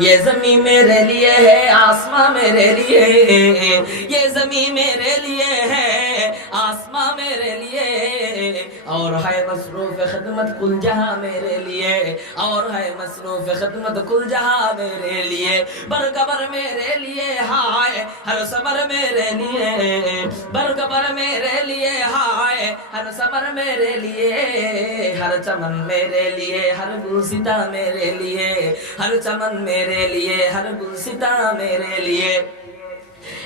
ये ज़मीन मेरे लिए है, आसमां मेरे लिए, ये ज़मीन मेरे लिए है, आसमां मेरे लिए, और है मसरूफ़ खिदमत कुल जहां मेरे लिए, और है मसरूफ़ खिदमत कुल जहां मेरे लिए। बरकबर मेरे लिए हाय, हर सबर मेरे लिए, बरकबर मेरे लिए हाय, हर सबर मेरे लिए, हर चमन मेरे लिए, हर गुलसिता मेरे लिए, हर चमन मेरे लिए, हर गुलसिता मेरे लिए।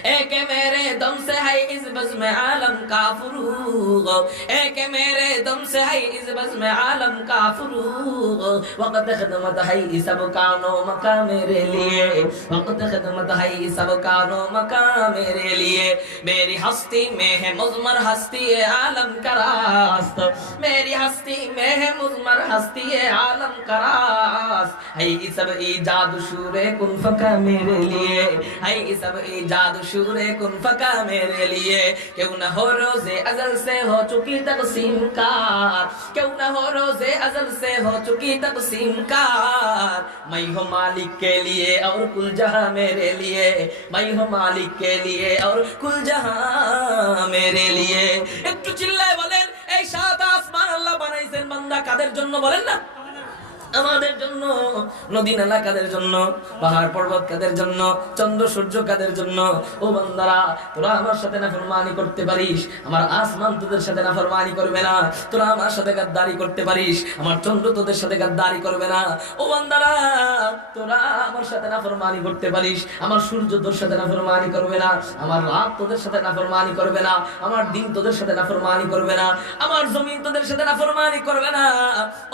एक मेरे दम से है इस बज़्म आलम का फुरूग, एक मेरे दम से है इस बज़्म आलम का फुरूग। वक़्त खिदमत है इस सब कानो मका मेरे लिए, वक़्त खिदमत है इस सब कानो मका मेरे लिए। मेरी हस्ती में है मुज़मर हस्ती आलम का रास्त, मेरी हस्ती में है मुज़मर हस्ती आलम का रास्त। है इस सब ईजाद शूरे कुन फका मेरे लिए, है इस सब ईजाद शूरे कुन फका मेरे लिए। क्यों न हो रोज़े अज़ल से हो चुकी तक़सीम कार, क्यों न हो रोज़े अज़ल से हो चुकी तक़सीम कार। मैं हूँ मालिक के लिए और कुल जहां मेरे लिए, मैं हूँ मालिक के लिए और कुल जहां मेरे लिए। একটু চিল্লায় বলেন এই সাত আসমান আল্লাহ বানাইছেন বান্দা কাদের জন্য বলেন না? আমাদের জন্য। নদী নালা কাদের জন্য, পাহাড় পর্বত কাদের জন্য, চন্দ্র সূর্য কাদের জন্য? ও বান্দারা, তোরা আমার সাথে নাফরমানি করতে পারিস, আমার আসমান তোদের সাথে নাফরমানি করবে না। তোরা আমার সাথে গাদ্দারি করতে পারিস, আমার চন্দ্র তোদের সাথে গাদ্দারি করবে না। ও বান্দারা, তোরা আমার সাথে নাফরমানি করতে পারিস, আমার সূর্য তোদের সাথে নাফরমানি করবে না, আমার রাত তোদের সাথে নাফরমানি করবে না, আমার দিন তোদের সাথে নাফরমানি করবে না, আমার জমিন তোদের সাথে নাফরমানি করবে না।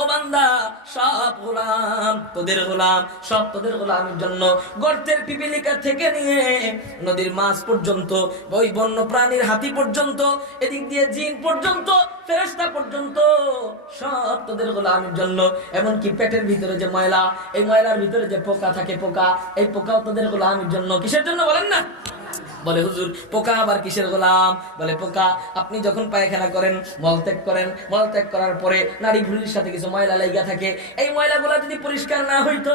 ও বান্দা, সব গোলাম তোদের গোলাম, সব তোদের গোলামের জন্য। গর্তের পিপিলিকা থেকে নিয়ে নদীর মাছ পর্যন্ত, ওই বন্য প্রাণীর হাতি পর্যন্ত, এদিক দিয়ে জিন পর্যন্ত, ফেরেশতা পর্যন্ত, সব তোদের গোলামের জন্য। এমনকি পেটের ভিতরে যে ময়লা, এই ময়লার ভিতরে যে পোকা থাকে, পোকা, এই পোকাও তোদের গোলামের জন্য। কিসের জন্য বলেন না? বলে হুজুর পোকা আবার কিসের গোলাম? বলে পোকা আপনি যখন পায়খানা করেন, মলত্যাগ করেন, মলত্যাগ করার পরে নাড়ি ভুঁড়ির সাথে কিছু ময়লা লাগা থাকে। এই ময়লাগুলো যদি পরিষ্কার না হইতো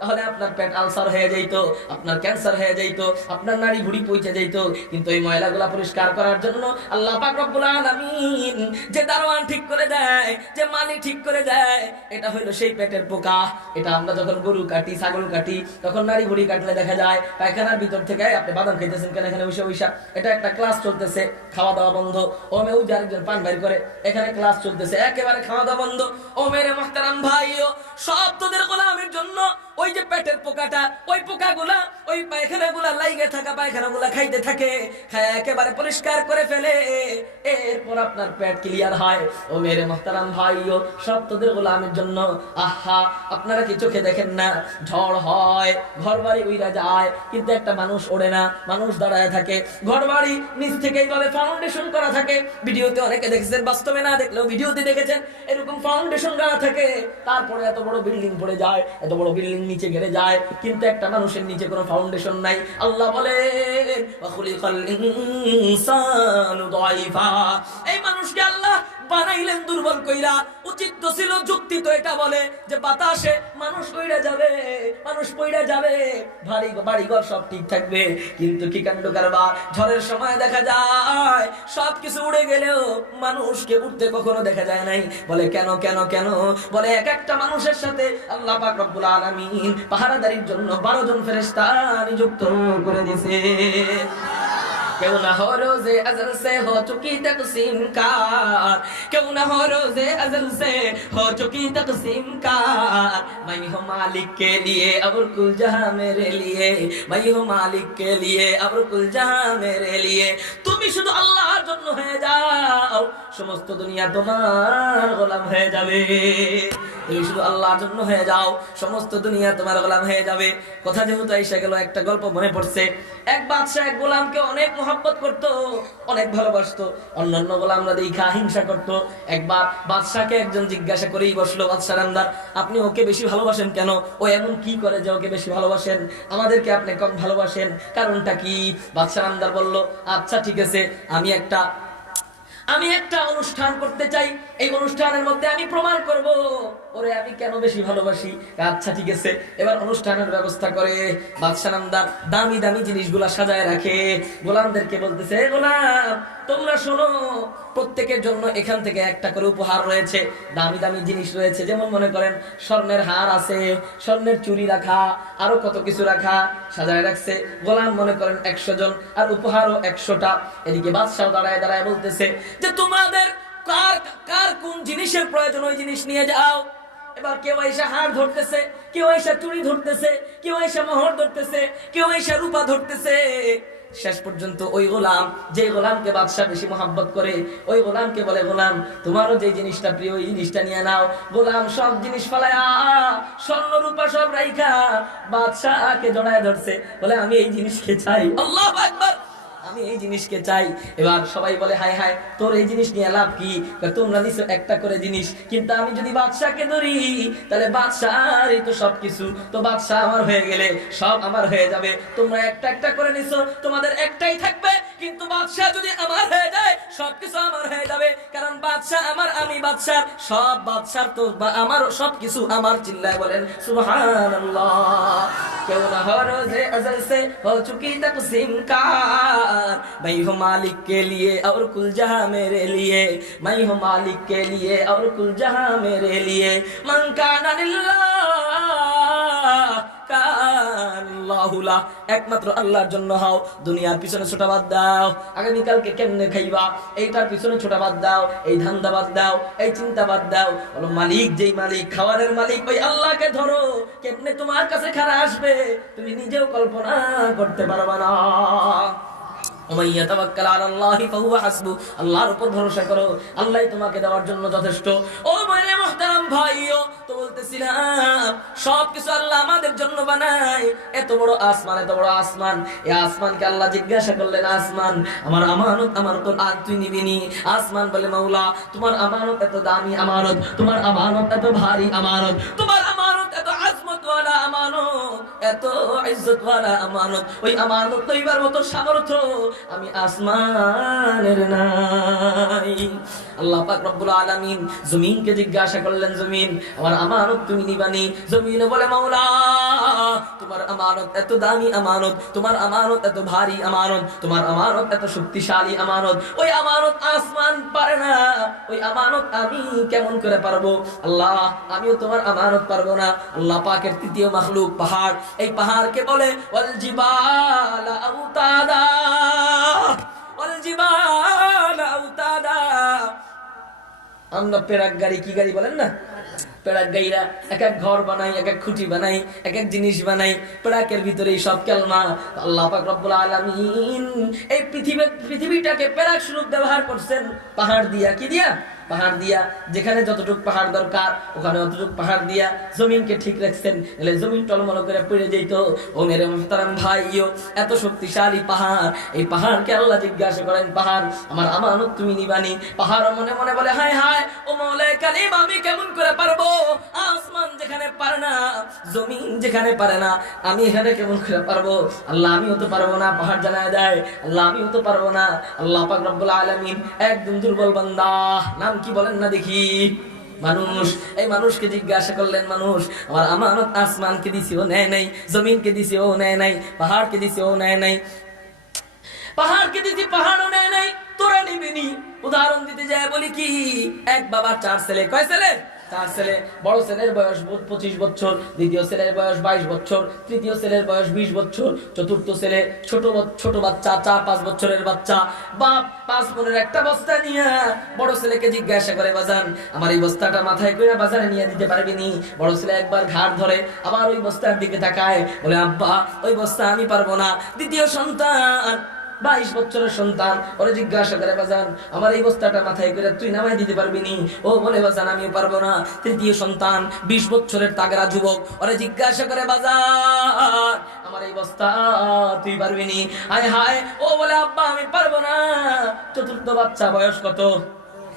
তাহলে আপনার পেট আলসার হয়ে যাইতো, আপনার ক্যান্সার হয়ে যাইতো, আপনার নাড়ি ভুঁড়ি পচে যাইতো। কিন্তু এই ময়লাগুলো পরিষ্কার করার জন্য আল্লাহ পাক রব্বুল আলামিন যে দারোয়ান ঠিক করে দেয়, যে মালিক ঠিক করে দেয়, এটা হইলো সেই পেটের পোকা। এটা আমরা যখন গরু কাটি, ছাগল কাটি, তখন নাড়ি ভুঁড়ি কাটলে দেখা যায় পায়খানার ভিতর থেকে আপনি বাদাম খাইতেছেন কেন? এখানে বসে বসে এটা একটা ক্লাস চলতেছে, খাওয়া দাওয়া বন্ধ। ও মে ওই আরেকজন পান বাইর করে, এখানে ক্লাস চলতেছে, একেবারে খাওয়া দাওয়া বন্ধ। ও মেরে মুহতারাম ভাইও, সব তোদের গোলামের জন্য। ওই যে পেটের পোকাটা, ওই পোকাগুলা ওই পায়খানাগুলা লাইগে থাকা পায়খানাগুলা খাইতে থাকে, খায় একেবারে পরিষ্কার করে ফেলে, এরপর আপনার পেট ক্লিয়ার হয়। ও মেরে মুহতারাম ভাইও, সব তোদের গোলামের জন্য। আহা, আপনারা কি চোখে দেখেন না? ঝড় হয়, ঘর বাড়ি উইরা যায়, কিন্তু একটা মানুষ ওড়ে না, মানুষ দাঁড়ায় থাকে। ঘর বাড়ি নিচ থেকে এইভাবে ফাউন্ডেশন করা থাকে, ভিডিওতে অনেকে দেখেছেন, বাস্তবে না দেখলেও ভিডিওতে দেখেছেন, এরকম ফাউন্ডেশন করা থাকে। তারপরে এত বড় বিল্ডিং পড়ে যায়, এত বড় বিল্ডিং নিচে গেড়ে যায়, কিন্তু একটা মানুষের নিচে কোনো ফাউন্ডেশন নাই। আল্লাহ বলেন ওয়া খুলিকাল ইনসানু দাইফা, এই মানুষকে আল্লাহ বানাইলেন দুর্বল কইরা। উচিত তো ছিল, যুক্তি তো এটা বলে যে বাতাসে মানুষ পইড়া যাবে, মানুষ পইড়া যাবে, ভারী বাড়িঘর সব ঠিক থাকবে। কিন্তু কি কাণ্ড কারবার, ঝড়ের সময় দেখা যায় সবকিছু উড়ে গেলেও মানুষকে উঠতে কখনো দেখা যায় নাই। বলে কেন কেন কেন? বলে এক একটা মানুষের সাথে আল্লাহ পাক রব্বুল আলামিন পাহারাদারির জন্য 12 জন ফেরেশতা নিযুক্ত করে দিয়েছে। क्यों ना हो रोज़े अज़ल से हो चुकी तक़सीम कार, क्यों ना हो रोज़े अज़ल से हो चुकी तक़सीम कार। मैं हूँ मालिक के लिए और कुल जहां मेरे लिए, मैं हूँ मालिक के लिए और कुल जहां मेरे लिए। তুমি শুধু আল্লাহর জন্য হয়ে যাও, সমস্ত দুনিয়া তোমার গোলাম হয়ে যাবে। তুমি শুধু আল্লাহর জন্য হয়ে যাও, সমস্ত দুনিয়া তোমার গোলাম হয়ে যাবে। কথা যেহেতু এসে গেল, একটা গল্প মনে পড়ছে। এক বাদশা এক গোলামকে অনেক মহব্বত করতো, অনেক ভালোবাসতো। অন্যান্য গোলামরা দেখা হিংসা করতো। একবার বাদশাকে একজন জিজ্ঞাসা করেই বসলো, বাদশা রামদার আপনি ওকে বেশি ভালোবাসেন কেন? ও এমন কি করে যে ওকে বেশি ভালোবাসেন? আমাদেরকে আপনি কম ভালোবাসেন, কারণটা কি? বাদশা রামদার বলল, আচ্ছা ঠিক আছে, আমি একটা অনুষ্ঠান করতে চাই, এই অনুষ্ঠানের মধ্যে আমি প্রমাণ করব ওরে আমি কেন বেশি ভালোবাসি। আচ্ছা ঠিক আছে, এবার অনুষ্ঠানের ব্যবস্থা করে বাদশা নামদার দামি দামি জিনিসগুলা সাজায় রাখে। গোলামদেরকে বলতেছে, গোলাম তোমরা শোনো, প্রত্যেকের জন্য এখান থেকে একটা করে উপহার রয়েছে, দামি দামি জিনিস রয়েছে। যেমন মনে করেন স্বর্ণের হার আছে, স্বর্ণের চুড়ি রাখা, আরো কত কিছু রাখা, সাজায় রাখছে। গোলাম মনে করেন 100 জন, আর উপহারও 100টা। এদিকে বাদশাহ দাঁড়ায় দাঁড়ায় বলতেছে যে তোমাদের কার কার কোন জিনিসের প্রয়োজন ওই জিনিস নিয়ে যাও। এবার কেউ এসে হার ধরতেছে, কেউ এসে চুড়ি ধরতেছে, কেউ এসে মোহর ধরতেছে, কেউ এসে রূপা ধরতেছে। শেষ পর্যন্ত ওই গোলাম, যে গোলামকে বাদশা বেশি মহব্বত করে, ওই গোলামকে বলে, গোলাম তোমারও যে জিনিসটা প্রিয় ওই জিনিসটা নিয়ে নাও। গোলাম সব জিনিস ফেলায়া, স্বর্ণ রূপা সব রাইখা বাদশাকে জড়ায় ধরছে, বলে আমি এই জিনিসকে চাই। আল্লাহু আকবার, আমি এই জিনিসকে চাই। এবার সবাই বলে, হায় হায় তোর এই জিনিস নিয়ে লাভ কি? তোমরা নিছো একটা করে জিনিস, কিন্তু আমি যদি বাদশাকে ধরি তাহলে বাদশারই তো সবকিছু, তো বাদশা আমার হয়ে গেলে সব আমার হয়ে যাবে। তোমরা একটা একটা করে নিছো, তোমাদের একটাই থাকবে, কিন্তু বাদশা যদি আমার হয়ে যায় সবকিছু আমার হয়ে যাবে, কারণ বাদশা আমার, আমি বাদশার, সব বাদশার তো আমার, সবকিছু আমার। চিল্লায় বলেন সুবহানাল্লাহ। কেউ না हो रोज़े अज़ल से हो चुकी तक़सीम का, मैं हूँ मालिक के लिए और कुल जहां मेरे लिए, मैं हूँ मालिक के लिए और कुल जहां मेरे लिए, मन काना लिल्लाह কাল্লাহুলা। একমাত্র আল্লাহর জন্য হও, দুনিয়ার পিছনে ছোটা বাদ দাও, আগামীকালকে কেমনে খাইবা এইটার পিছনে ছোটা বাদ দাও, এই ধান্দা বাদ দাও, এই চিন্তা বাদ দাও। বলো মালিক, যেই মালিক, খাওয়ারের মালিক, ওই আল্লাহকে ধরো। কেমনে তোমার কাছে খানা আসবে তুমি নিজেও কল্পনা করতে পারবা না। আল্লাহর উপর ভরসা করো, আল্লাহই তোমাকে দেওয়ার জন্য যথেষ্ট। ও মানে মুহতারাম ভাইও, তো বলতেছিলাম সবকিছু আল্লাহ আমাদের জন্য বানায়। এত বড় আসমান, এত বড় আসমান, এই আসমানকে আল্লাহ জিজ্ঞাসা করলেন, আসমান আমার আমানত, আমার কোরআন তুই নিবি নি? আসমান বলে, মাওলা তোমার আমানত এত দামি আমানত, তোমার আমানত এত ভারী আমানত, তোমার আমানত এত আজমত ওয়ালা আমানত, এত ইজ্জত ওয়ালা আমানত, ওই আমানত লইবার মতো সামর্থ্য আমি আসমানের নাই। আল্লাহ পাক রব্বুল আলামিন জমিনকে জিজ্ঞাসা করলেন, জমিন আমার আমানত তুমি নিবানি? জমিন বলে, মাওলা তোমার আমানত এত দামি আমানত, তোমার আমানত এত ভারী আমানত, তোমার আমানত এত শক্তিশালী আমানত, ওই আমানত আসমান পারে না, ওই আমানত আমি কেমন করে পারবো? আল্লাহ আমিও তোমার আমানত পারবো না। আল্লাহ পাকের তৃতীয় মাখলুক পাহাড়, এই পাহাড়কে বলে ওয়াল জিবালা আউতাদা, ওয়াল জিবালা আউতাদা। আমরা পেরাক গাড়ি, কি গাড়ি বলেন না, পেরাক গাড়িরা এক এক ঘর বানাই, এক এক খুঁটি বানাই, এক এক জিনিস বানাই, পেরাকের ভিতরেই সব কেলমা। আল্লাহ পাক রব্বুল আলামিন এই পৃথিবীটাকে পেরাক স্বরূপ ব্যবহার করছেন পাহাড় দিয়া। কি দিয়া? পাহাড় দিয়া। যেখানে যতটুকু পাহাড় দরকার ওখানে অতটুকু পাহাড় দিয়া জমিনকে ঠিক রাখছেন, নাহলে জমিন টলমল করে পড়ে যেত। ও মেরে মুহতারাম ভাইও, এত শক্তিশালী পাহাড়, এই পাহাড়কে আল্লাহ জিজ্ঞাসা করেন, পাহাড় আমার আমানত তুমি নিবানি? পাহাড় মনে মনে বলে, হায় হায় ও মওলা কারীম, আমি কেমন করে পারবো? আসমান যেখানে পারে না, জমিন যেখানে পারে না, আমি এখানে কেমন করে পারবো? আল্লাহ আমিও তো পারবো না। পাহাড় জানায় দেয়, আল্লাহ আমিও তো পারবো না। আল্লাহ পাক রব্বুল আলামিন একদম দুর্বল বান্দা, নাম কি বলেন না দেখি? মানুষ। এই মানুষকে জিজ্ঞাসা করলেন, মানুষ আমার আমানত আসমানকে দিছি, ও নেয় নাই, জমিনকে দিছি, ও নেয় নাই, পাহাড়কে দিছি, ও নেয় নাই, পাহাড়কে দিছি, পাহাড়ও নেয় নাই, তোরা নিবি নি? উদাহরণ দিতে যায় বলি কি, এক বাবার 4 ছেলে। কয় ছেলে? 4 ছেলে। বড় ছেলের বয়স 25 বছর, দ্বিতীয় ছেলের বয়স 22 বছর, তৃতীয় ছেলের বয়স 20 বছর, চতুর্থ ছেলে ছোট বাচ্চা, 4-5 বছরের বাচ্চা। বাপ 5 মনের একটা বস্তা নিয়ে বড় ছেলেকে জিজ্ঞাসা করে, বাজান আমার এই বস্তাটা মাথায় করে বাজারে নিয়ে দিতে পারবি নি? বড় ছেলে একবার ঘাড় ধরে, আবার ওই বস্তার দিকে তাকায়, বলে আব্বা ওই বস্তা আমি পারবো না। দ্বিতীয় সন্তান 22 বছরের সন্তান, ওরে জিজ্ঞাসা করে, বাজান আমার এই বস্তাটা মাথায় করে তুই নামায় দিতে পারবি নি? ও বলে, বাজান আমিও পারবো না। তৃতীয় সন্তান 20 বছরের তাগড়া যুবক, ওরে জিজ্ঞাসা করে, বাজান আমার এই বস্তা তুই পারবি নি? হায় হায়, ও বলে, আব্বা আমি পারবো না। চতুর্থ বাচ্চা, বয়স কত?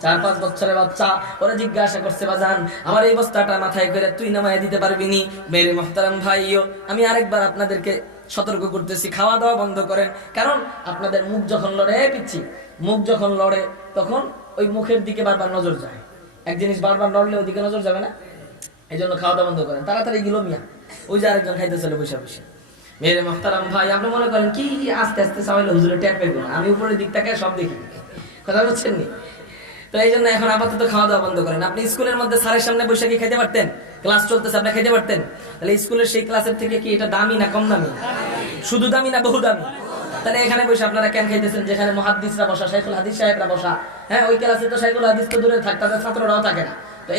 4-5 বছরের বাচ্চা, ওরা জিজ্ঞাসা করছে, বাজান আমার এই বস্তাটা মাথায় করে তুই নামায় দিতে পারবি নি? মেরে মুহতারাম ভাইও, আমি আরেকবার আপনাদেরকে সতর্ক করতেছি, খাওয়া দাওয়া বন্ধ করেন। কারণ আপনাদের মুখ যখন লড়ে, পিচ্ছি মুখ যখন লড়ে, তখন ওই মুখের দিকে বারবার নজর যায়। এক জিনিস বারবার লড়লে ওইদিকে নজর যাবে না? এই জন্য খাওয়া দাওয়া বন্ধ করেন, তাড়াতাড়ি গিলো মিয়া, ওই যে আরেকজন খাইতে চলে বসে বসে। মেরে মোহতারাম ভাই, আপনি মনে করেন কি আস্তে আস্তে সবাই হুজুরে ট্যাপ পাইবো না, আমি উপরের দিক থেকে সব দেখি, কথা বলছেন নি? তো এই জন্য এখন আপাতত খাওয়া দাওয়া বন্ধ করেন। আপনি স্কুলের মধ্যে স্যারের সামনে বসে কি খেতে পারতেন? ক্লাস চলতেছে আপনি খেতে পারতেন? তাহলে স্কুলের সেই ক্লাসের থেকে কি এটা দামি না কম দামি? শুধু দামি না বহু দামি? তাহলে এখানে বসে আপনারা কেন খাইতেছেন যেখানে মুহাদ্দিসরা বসা, শাইখুল হাদিস সাহেবরা বসা? হ্যাঁ, ওই ক্লাসে তো শাইখুল হাদিস তো দূরে থাক, তাদের ছাত্ররাও থাকে না, তো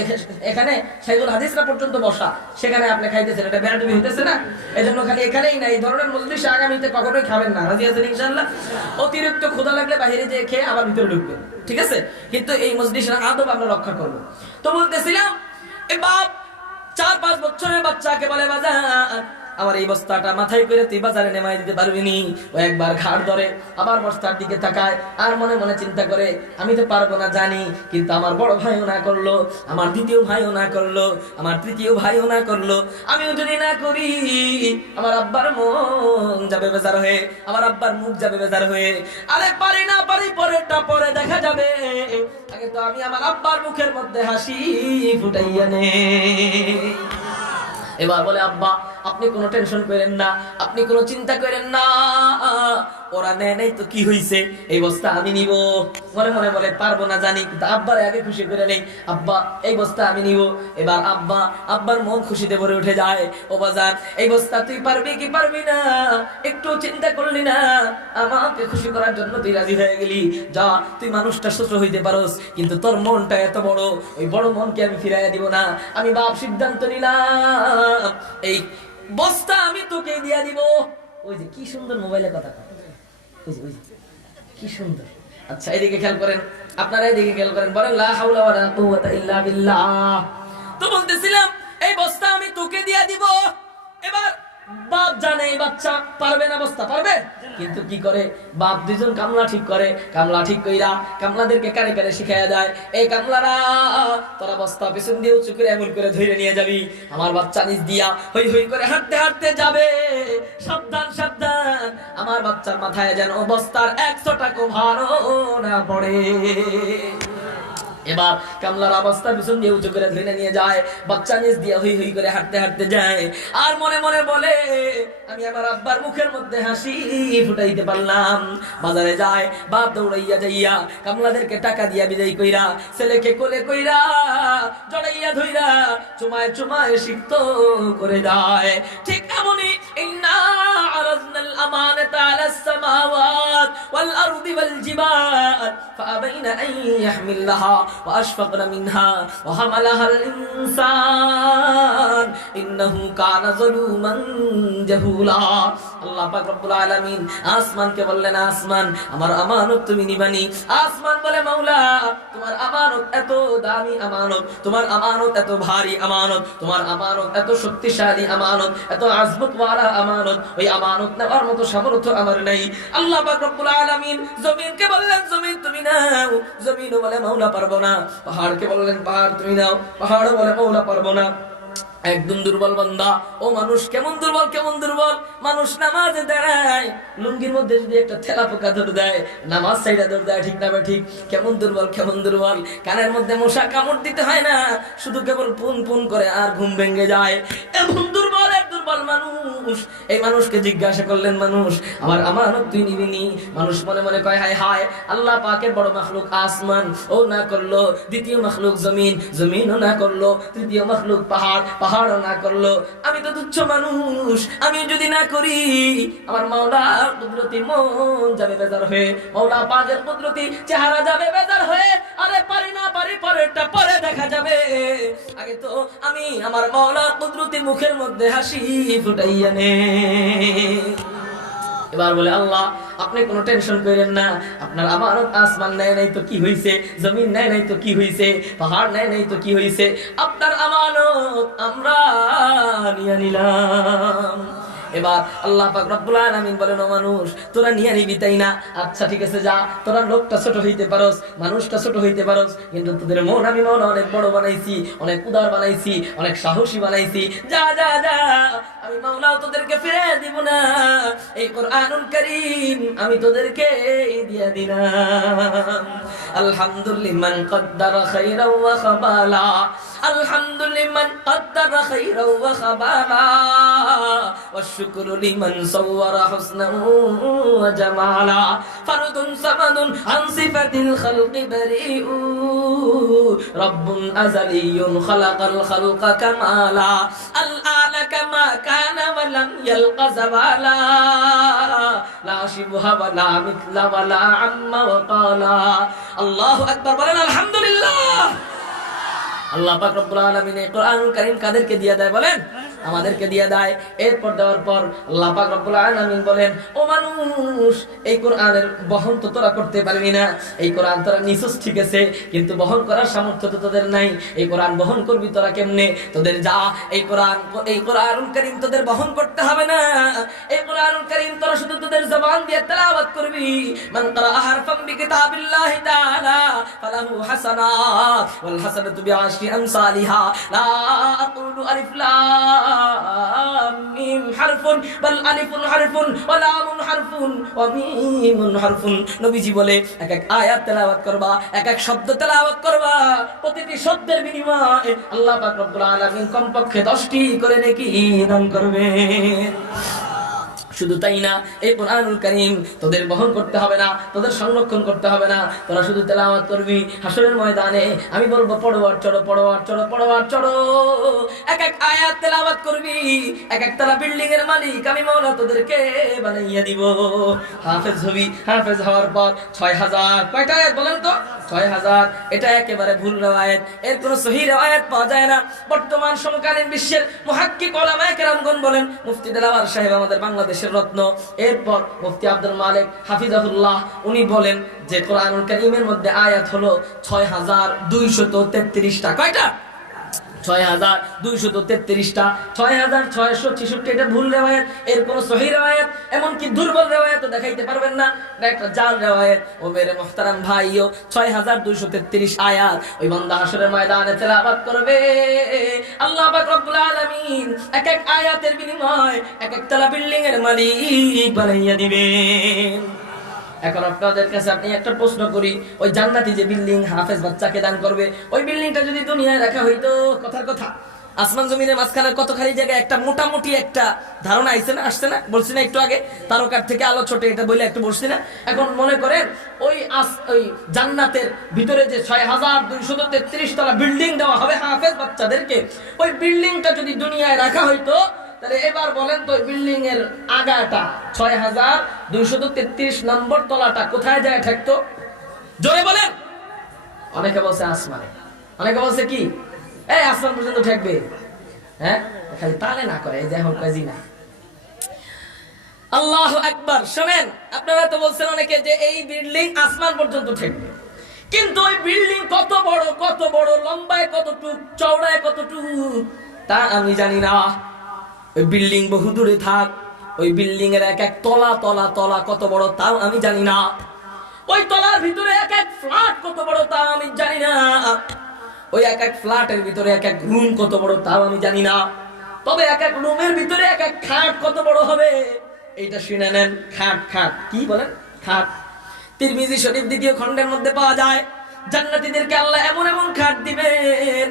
এখানে শাইখুল হাদিসরা পর্যন্ত বসা, সেখানে আপনি খাইতেছেন, এটা বেয়াদবি হইতেছে না? এই জন্য খালি এখানেই না, এই ধরনের মজলিসে আগামীতে কখনোই খাবেন না, রাজি আছেন ইনশাআল্লাহ? অতিরিক্ত ক্ষুধা লাগলে বাইরে যেয়ে খেয়ে আবার ভিতরে ঢুকবেন, ঠিক আছে? কিন্তু এই মজলিসের আদব আমরা রক্ষা করবো। তো বলতেছিলাম, এই বাপ 4-5 বছরের বাচ্চাকে বলে, বাজার আমার এই বস্তাটা মাথায় করে তুই বাজারে নেমাই দিতে পারবি নি? ও একবার ঘাড় ধরে, আবার বস্তার দিকে তাকায়, আর মনে মনে চিন্তা করে আমি তো পারবো না জানি, কিন্তু আমার বড় ভাইও না করলো, আমার দ্বিতীয় ভাইও না করলো, আমার তৃতীয় ভাইও না করলো, আমিও যদি না করি আমার আব্বার মন যাবে বেজার হয়ে, আমার আব্বার মুখ যাবে বেজার হয়ে। আরে পারি না পারি, পরেরটা পরে দেখা যাবে, আগে তো আমি আমার আব্বার মুখের মধ্যে হাসি ফুটাইয়া নে। এবার বলে, আব্বা আপনি কোনো টেনশন করেন না, আপনি কোনো চিন্তা করেন না, ওরা নেয় নাই তো কি হইছে, এই বস্তা আমি নিব। মনে মনে বলে পারবো না জানি, কিন্তু আব্বার আগে খুশি করে নেই, আব্বা এই বস্তা আমি নিব। এবার আব্বার মন খুশিতে ভরে উঠে যায়। ও বাজার, এই বস্তা তুই পারবি কি পারবি না একটু চিন্তা করলি না, আমাকে খুশি করার জন্য তুই রাজি হয়ে গেলি, যা তুই মানুষটা ছোট হইতে পারোস, কিন্তু তোর মনটা এত বড়, ওই বড় মনকে আমি ফিরাইয়া দিব না। আমি বাপ সিদ্ধান্ত নিলাম, এই বস্তা আমি তোকে দিয়া দিব। ওই যে কি সুন্দর মোবাইলে কথা কয়, ওই যে কি সুন্দর। আচ্ছা এদিকে খেয়াল করেন, আপনারা এদিকে খেয়াল করেন, বলেন লা হাওলা ওয়ালা কুওয়াতা ইল্লা বিল্লাহ। তো বলতেছিলাম এই বস্তা আমি তোকে দিয়া দিব। এবার বাপ জানে এই বাচ্চা পারবে না, বস্তা পারবে, কিন্তু কি করে বাপ দুইজন কামলা ঠিক করে, কামলা ঠিক কইরা কামলাদেরকে কারে কারে শিখাইয়া দেয়, এই কামলারা তোরা বস্তা পিছন দিয়ে উঁচু করে এমন করে ধরে নিয়ে যাবি, আমার বাচ্চা নিচ দিয়া হই হই করে হাঁটতে হাঁটতে যাবে, সাবধান সাবধান, আমার বাচ্চার মাথায় যেন বস্তার 100 টাকা ভারও না পড়ে। এবার কামলার অবস্থা পিছন দিয়ে উঁচু করে ধরে নিয়ে যায়, বাচ্চা নিচ দিয়ে হই হই করে হাঁটতে হাঁটতে যায়, আর মনে মনে বলে আমি আমার আব্বার মুখের মধ্যে হাসি ফুটাইতে পারলাম। বাজারে যায়, বাপ দৌড়াইয়া যাইয়া কামলাদেরকে টাকা দিয়া বিদায় কইরা, ছেলেকে কোলে কইরা জড়াইয়া ধইরা চুমায় চুমায় সিক্ত করে যায়। ঠিক এমনই ইন্না আরাজনাল আমানাতা আলাস সামাওয়াত ওয়াল আরদি ওয়াল জিবাল ফাআবাইনা আন ইয়াহমিলনাহা وأشفقن منها وحملها الإنسان إنه كان ظلوما جهولا। আল্লাহ পাক রব্বুল আলামিন আসমানকে বললেন, আসমান আমার আমানত তুমি নিবানি। আসমান বলে, মাওলা তোমার আমানত এত দামি আমানত, তোমার আমানত এত ভারী আমানত, তোমার আমানত এত শক্তিশালী আমানত, এত আজমত ওয়ালা আমানত, ওই আমানত নেওয়ার মতো সামর্থ্য আমার নাই। আল্লাহ পাক রব্বুল আলামিন জমিনকে বললেন, জমিন তুমি নাও। জমিনও বলে, মাওলা পারবো না। পাহাড়কে বললেন, পাহাড় তুমি নাও। পাহাড়ও বলে, মাওলা পারবো না। একদম দুর্বল বান্দা। ও মানুষ কেমন দুর্বল, কেমন দুর্বল। মানুষ নামাজে দাঁড়ায়, লুঙ্গির মধ্যে যদি একটা থেলা পোকা ধরে দেয়, নামাজ সাইডা ধরে দেয়, ঠিক না বা ঠিক? কেমন দুর্বল, কেমন দুর্বল। কানের মধ্যে মশা কামড় দিতে হয় না, শুধু কেবল পুন পুন করে আর ঘুম ভেঙে যায়। এমন দুর্বল, এক দুর্বল মানুষ। এই মানুষকে জিজ্ঞাসা করলেন, মানুষ আমার আমানত তুই নিবি নি? মানুষ মনে মনে কয়, হায় হায়, আল্লাহ পাকের বড় মাখলুক আসমান, ও না করলো। দ্বিতীয় মাখলুক জমিন, জমিনও না করলো। তৃতীয় মাখলুক পাহাড়, পাহাড়ও না করলো। আমি তো তুচ্ছ মানুষ, আমি যদি না করি আমার মাওলার কুদরতি মন যাবে বেজার হয়ে, মাওলা পাকের কুদরতি চেহারা যাবে বেজার হয়ে। আরে পারি না পারি, পরেরটা পরে দেখা যাবে, আগে তো আমি আমার মাওলার কুদরতি মুখের মধ্যে হাসি ফুটাইয়া নে। এবার বলে, আল্লাহ আপনি কোনো টেনশন করেন না, আপনার আমানত আসমান নেয় নাই তো কি হইছে, জমিন নেয় নাই তো কি হইছে, পাহাড় নেয় নাই তো কি হইছে, আপনার আমানত আমরা নিয়ে নিলাম। এবার আল্লাহ পাক রব্বুল আলামিন বলেন, ও মানুষ তোরা নিয়ে নিবি তাই না? আচ্ছা ঠিক আছে, যা, তোরা লোকটা ছোট হইতে পারোস, মানুষটা ছোট হইতে পারোস, কিন্তু তোদের মন আমি মন অনেক বড় বানাইছি, অনেক উদার বানাইছি, অনেক সাহসী বানাইছি। যা যা যা, আমি আমি মাওলাও তোদেরকে ফিরে দিব না, এই কোরআনুল কারীম আমি তোদেরকে দিয়ে দিলাম। আলহামদুলিল্লাহ কদ্দারা খাইরাও ওয়া খাবালা, আলহামদুলিল্লাহ কদ্দারা খাইরাও ওয়া খাবালা, ওয়া শুকরু লিমান সাওয়ারা হুসনান ওয়া জামালা, ফারদুন সামাদুন আন সিফাতিল খালকি বারিউ, রব্বুন আযালিয়ুন খালাকাল খালকা কামালা, আল আলা কামা কানা ওয়া লাম ইয়ালকা যাওয়ালা, লা শিবহা ওয়া লা মিথলা ওয়া লা আম্মা ওয়া ক্বালা। আল্লাহু আকবার, বলেন আলহামদুলিল্লাহ। আল্লাহ পাক রব্বুল আলামিন এই কোরআনুল কারীম কাদেরকে দিয়ে দেয় বলেন? আমাদেরকে দিয়ে দেয়। এরপর দেওয়ার পর আল্লাহ পাক রব্বুল আলামিন বলেন, ও মানুষ, এই কোরআনের বহন তো তোরা করতে পারবি না, এই কোরআন তোরা নিছস ঠিক আছে, কিন্তু বহন করার সামর্থ্য তো তোদের নাই। এই কোরআন বহন করবি তোরা কেমনে? তোদের যা এই কোরআনুল কারীম তোদের বহন করতে হবে না। এই কোরআনুল কারীম তোরা শুধু তোদের জবান দিয়ে তেলাওয়াত করবি। মান ক্বারা হারফাম বিকিতাবিল্লাহি তাআলা ফালাহু হাসানাত ওয়াল হাসানাতু বিআশরি আমসালিহা, লা আকুলু আলিফ লাম মিম হারফুন বাল আলিফুন হারফুন ওয়া লামুন হারফুন ওয়া মিমুন হারফুন। নবীজি বলে এক এক আয়াত তেলাওয়াত করবা, এক এক শব্দ তেলাওয়াত করবা, প্রতিটি শব্দের বিনিময়ে আল্লাহ পাক রব্বুল আলামিন কমপক্ষে 10টি করে নেকি দান করবেন। শুধু তাই না, এই কোরআনুল কারীম তোদের বহন করতে হবে না, তোদের সংরক্ষণ করতে হবে না, তোরা শুধু তেলাওয়াত করবি। হাসরের ময়দানে আমি বলবো পড়ো আর চড়ো, পড়ো আর চড়ো, পড়ো আর চড়ো, এক এক আয়াত তেলাওয়াত করবি। এক একতলা বিল্ডিং এর মালিক আমি মাওলা তোদেরকে বানাইয়া দিব। হাফেজ হবি, হাফেজ হওয়ার পর 6000 কয়টা আয়াত বলেন তো? 6000। এটা একেবারে ভুল রওয়ায়াত, এর কোনো সহিহ রওয়ায়াত পাওয়া যায় না। বর্তমান সমকালীন বিশ্বের মুহাক্কিক উলামায়ে কেরামগণ বলেন, মুফতি দেলাওয়ার সাহেব আমাদের বাংলাদেশের রত্ন, এরপর মুফতি আব্দুল মালিক হাফিজাহুল্লাহ, উনি বলেন যে কোরআনুল কারীমের মধ্যে আয়াত হলো 6233টা। কয়টা? 6233টা। 6666 এটা ভুল রওয়ায়াত, এর কোন সহিহ রওয়ায়াত এমনকি দুর্বল রওয়ায়াতও দেখাইতে পারবেন না, এটা একটা জাল রওয়ায়াত। ও মেরে মুহতারাম ভাইও, 6233 আয়াত ওই বান্দা হাশরের ময়দানে তেলাওয়াত করবে। আল্লাহ পাক রব্বুল আলামিন এক এক আয়াতের বিনিময়ে এক এক তলা বিল্ডিং এর মালিক বানাইয়া দিবেন। এখন আপনাদের কাছে আপনি একটা প্রশ্ন করি, ওই জান্নাতি যে বিল্ডিং হাফেজ বাচ্চাকে দান করবে, ওই বিল্ডিংটা যদি দুনিয়ায় রাখা হইতো, কথার কথা আসমান জমিনের মাঝখানের কত খালি জায়গা, একটা মোটামুটি একটা ধারণা আইছে না, আসছে না, বলছি না একটু আগে, তারকার থেকে আলো ছোটে, এটা বলে একটু বলছি না। এখন মনে করেন ওই জান্নাতের ভিতরে যে 6233 তলা বিল্ডিং দেওয়া হবে হাফেজ বাচ্চাদেরকে, ওই বিল্ডিংটা যদি দুনিয়ায় রাখা হইতো, তাহলে এবার বলেন তো বিল্ডিং এর আগাটা 6233 নম্বর তলাটা কোথায় যায় থাকতো? জোরে বলেন। অনেকে বলছে আসমানে, অনেকে বলছে কি এই আসমান পর্যন্ত ঠেকবে। হ্যাঁ, খালি তালে না করে, এই যে এখন কাজী না। আল্লাহু আকবার। শুনেন, আপনারা তো বলছেন অনেকে যে এই বিল্ডিং আসমান পর্যন্ত ঠেকবে, কিন্তু ওই বিল্ডিং কত বড়, কত বড়, লম্বায় কতটুক, চওড়ায় কতটুক তা আমি জানি না। ওই বিল্ডিং বহু দূরে থাক, ওই বিল্ডিং এর এক এক তলা তলা তলা কত বড় তাও আমি জানি না। ওই তলার ভিতরে এক এক ফ্ল্যাট কত বড় তাও আমি জানি না। ওই এক এক ফ্ল্যাটের ভিতরে এক এক রুম কত বড় তাও আমি জানি না। তবে এক এক রুমের ভিতরে এক এক খাট কত বড় হবে এইটা শুনে নেন। খাট, খাট কি বলেন? খাট। তিরমিজি শরীফ 2য় খণ্ডের মধ্যে পাওয়া যায়, জান্নাতীদেরকে আল্লাহ এমন এমন খাট দিবেন।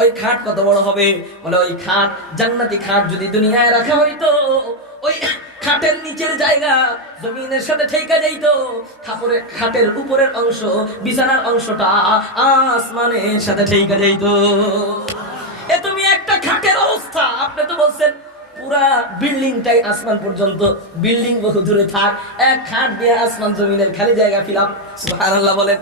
ওই খাট কত বড় হবে? বলে ওই খাট, জান্নাতি খাট যদি দুনিয়ায় রাখা হইতো, ওই খাটের নিচের জায়গা জমিনের সাথে ঠেকা যাইতো, খাটের উপরের অংশ, বিছানার অংশটা আসমানের সাথে ঠেকা যাইতো। এ তুমি একটা খাটের অবস্থা। আপনি তো বলছেন পুরা বিল্ডিংটাই আসমান পর্যন্ত, বিল্ডিং বহু দূরে থাক, এক খাট দিয়ে আসমান জমিনের খালি জায়গা ফিল আপ। সুবহানাল্লাহ বলেন।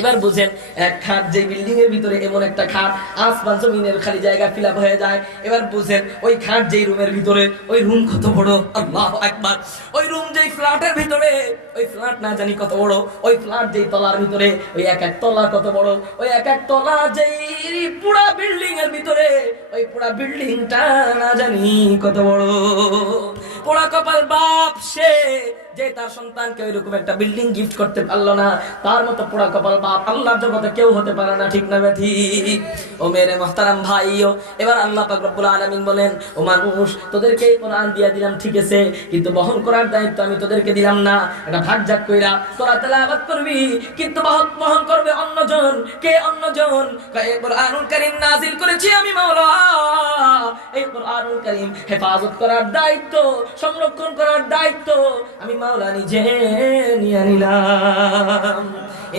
এবার বুঝেন, এক খাট যে বিল্ডিং এর ভিতরে এমন একটা খাট আসমান জমিনের খালি জায়গা ফিল আপ হয়ে যায়। এবার বুঝেন ওই খাট যেই রুমের ভিতরে, ওই রুম কত বড়। আল্লাহু আকবার। ওই রুম যেই ফ্ল্যাটের ভিতরে, ওই ফ্ল্যাট না জানি কত বড়। ওই ফ্ল্যাট যেই তলার ভিতরে, ওই এক এক তলা কত বড়। ওই এক এক তলা যেই পুরা বিল্ডিং এর ভিতরে, ওই পুরা বিল্ডিংটা না জানি কত বড়। পোড়া কপাল বাপ সে যে তার সন্তানকে ওইরকম একটা বিল্ডিং গিফট করতে পারলো না, তার মতো পোড়া কপাল বাপ আল্লাহর জগতে কেউ হতে পারে না, ঠিক না ঠিক? ও মেরে মুহতারাম ভাইও, এবার আল্লাহ পাক রব্বুল আলামিন বলেন, ও মানুষ, তোদেরকে এই কোরআন দিয়া দিলাম ঠিক আছে, কিন্তু বহন করার দায়িত্ব আমি তোদেরকে দিলাম না। এটা ভাগ জাগ কইরা তোরা তেলাওয়াত করবি, কিন্তু বহন করবে অন্যজন। কে অন্যজন? এই কোরআনুল কারীম নাজিল করেছি আমি মাওলা। এই কোরআনুল কারীম হেফাজত করার দায়িত্ব, সংরক্ষণ করার দায়িত্ব আমি মাওলা নিজে নিয়ে নিলাম।